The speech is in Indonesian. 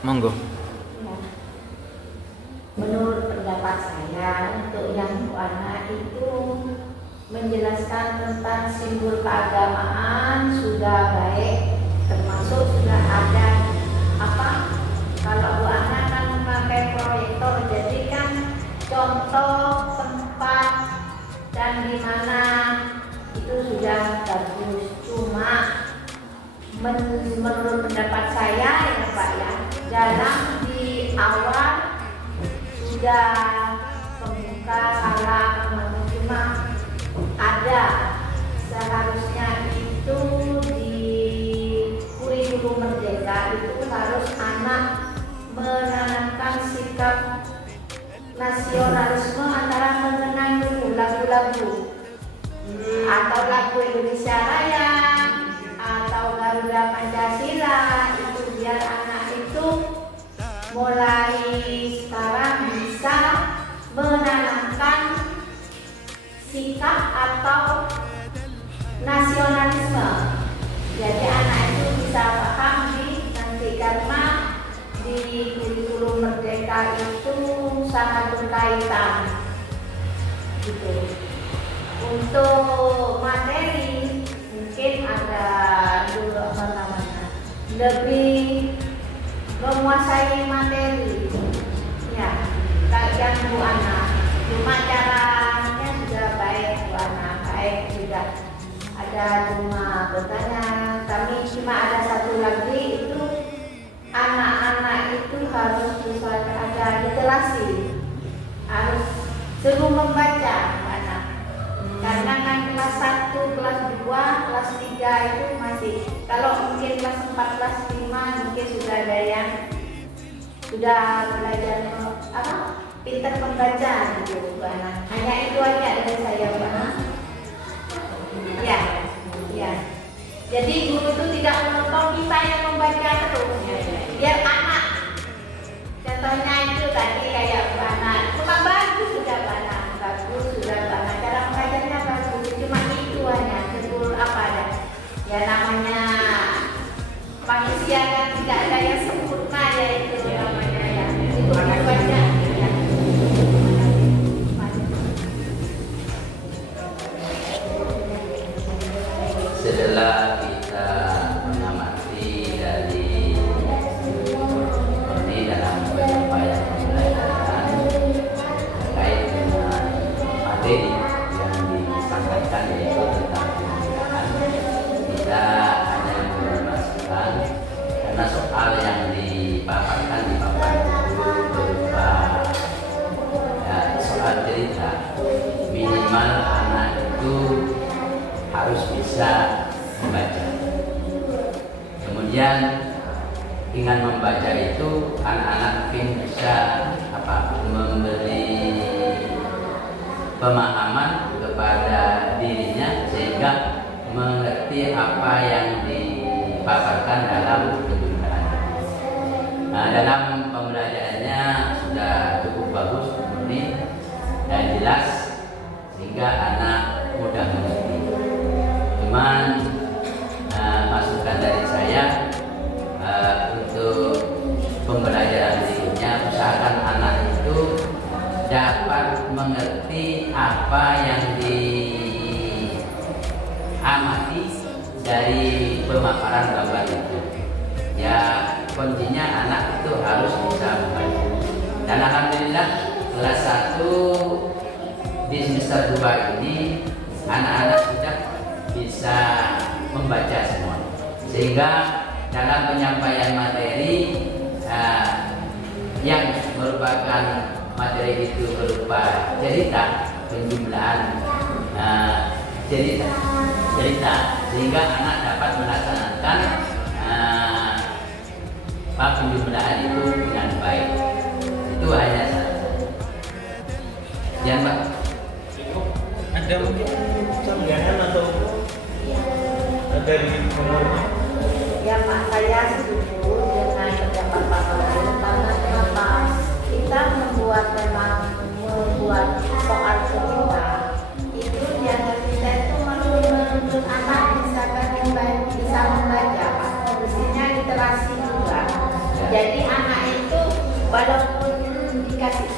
Monggo. Ya. Menurut pendapat saya, untuk yang anak itu menjelaskan tentang simbol keagamaan sudah baik, termasuk sudah ada kalau Bu Ana kan memakai proyektor, jadi kan contoh tempat dan di mana itu sudah bagus. Cuma menurut pendapat saya ya Pak ya, dalam di awal sudah pembuka salah cuma ada seharusnya itu di kurikulum merdeka itu harus anak menanamkan sikap nasionalisme antara mengenang dulu lagu-lagu atau lagu Indonesia Raya atau Garuda Pancasila, itu biar anak itu mulai sekarang bisa menanamkan sikap atau nasionalisme. Jadi anak itu bisa paham nanti, karena di kurikulum merdeka itu sangat berkaitan gitu. Untuk materi mungkin ada dulu lebih menguasai materi ya yang Bu Ana, cuma caranya sudah baik Bu Ana, baik sudah ada, cuma bertanya kami cuma ada satu lagi itu anak-anak itu harus bisa ada literasi, harus sebelum membaca anak. Karena kan kelas 1, kelas 2, kelas 3 itu masih, kalau mungkin kelas 4, kelas 5 mungkin sudah ada yang sudah belajar pintar membaca gitu Bu Ana. Hanya itu aja dari saya Bu Ana. Ya, ya. Jadi guru itu tidak menuntut kita yang membaca terus. Biar anak. Contohnya itu tadi kayak Bu Ana, cuma bagus sudah Bu Ana, bagus sudah Bu Ana. Cara mengajarnya bagus, cuma itu hanya betul apa ya? Ya namanya manusia kan tidak ada yang sempurna, ya itu namanya ya. Itu banyak. Setelah kita mengamati dari ini dalam penyampaian pembelajaran terkait dengan materi yang disampaikan, yaitu tentang pendidikan, kita hanya menjelaskan karena soal yang dipaparkan di papan itu berupa soal cerita. Minimal anak itu harus bisa membaca. Kemudian dengan membaca itu anak-anak mungkin bisa memberi pemahaman kepada dirinya sehingga mengerti apa yang dipaparkan dalam penjelasan. Nah, dalam pembelajarannya sudah cukup bagus, murni dan jelas sehingga anak mudah mengerti. Cuman masukan dari saya untuk pembelajaran berikutnya, usahakan anak itu dapat mengerti apa yang diamati dari pemaparan gambar itu. Ya, kuncinya anak itu harus bisa membaca. Dan alhamdulillah kelas 1 di semester 2 ini anak-anak sudah bisa membaca semua, sehingga dalam penyampaian materi yang merupakan materi itu berupa cerita, penjumlahan cerita, sehingga anak dapat melaksanakan penjumlahan itu dengan baik. Itu hanya satu. Ya Mbak, ada mungkin sanggahan atau dari pengurus? Ya Pak, saya setuju dengan pendapat Pak Fadil, karena kenapa kita membuat soal cerita itu yang kita itu menuntut anak bisa membaca Pak, mestinya literasi juga. Jadi anak walaupun dikasih